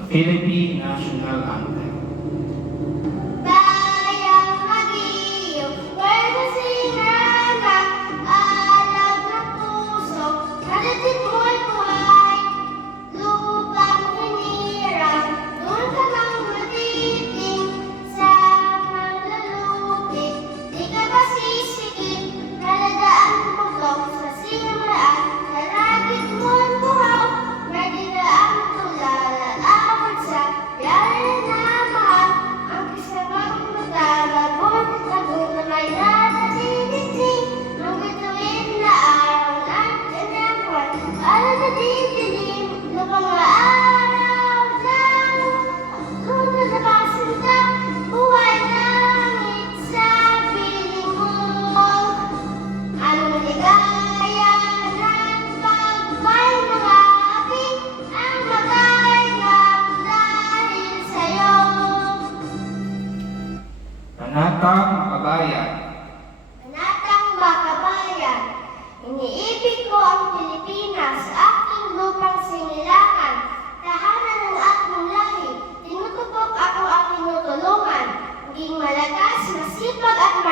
Philippine National Anthem.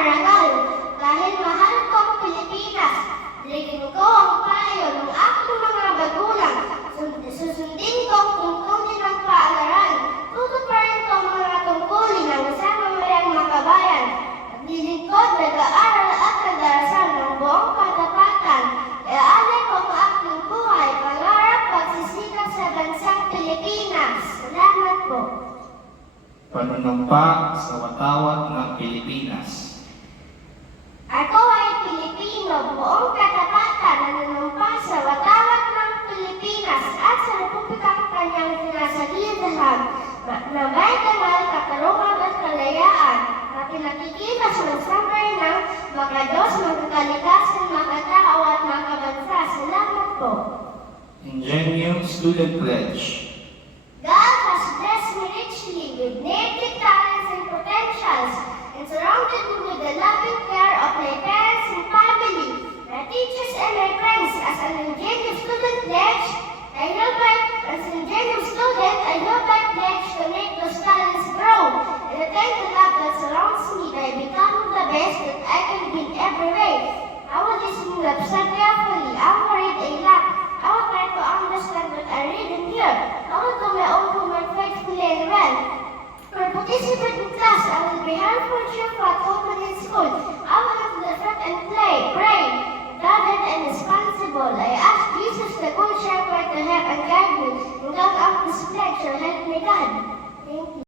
Marangal, dahil mahal ko ang Pilipinas, ligin ko ang payo ng aking mga bagulang, Sun- susundin ko ang tungkulin ng paalaran, tutuparin ko ang mga tungkulin ng isang mamayang makabayan, Naglilingkod, nag-aaral at nagdarasal ng buong katapatan. Iaalay ko ang aking buhay, pangarap, pagsisikap sa bansang Pilipinas. Salamat po. Panunumpa sa Watawat ng Pilipinas. Na, may kanal, katarungan at kalayaan na pinakikitas ng sabay ng makadiyos, magkalikasan, makatao at makabansa. Salamat po. Ingenio Student Pledge. Observe carefully. I will read a lot. I will try to understand what I read and hear. I will do my own homework faithfully and well. For participant in class, I will be helpful, cheerful at home and in school. I will have the fun and play, pray, guarded and responsible. I ask Jesus, the good shepherd, to help and guide me. And God of this pledge shall help me God. Thank you.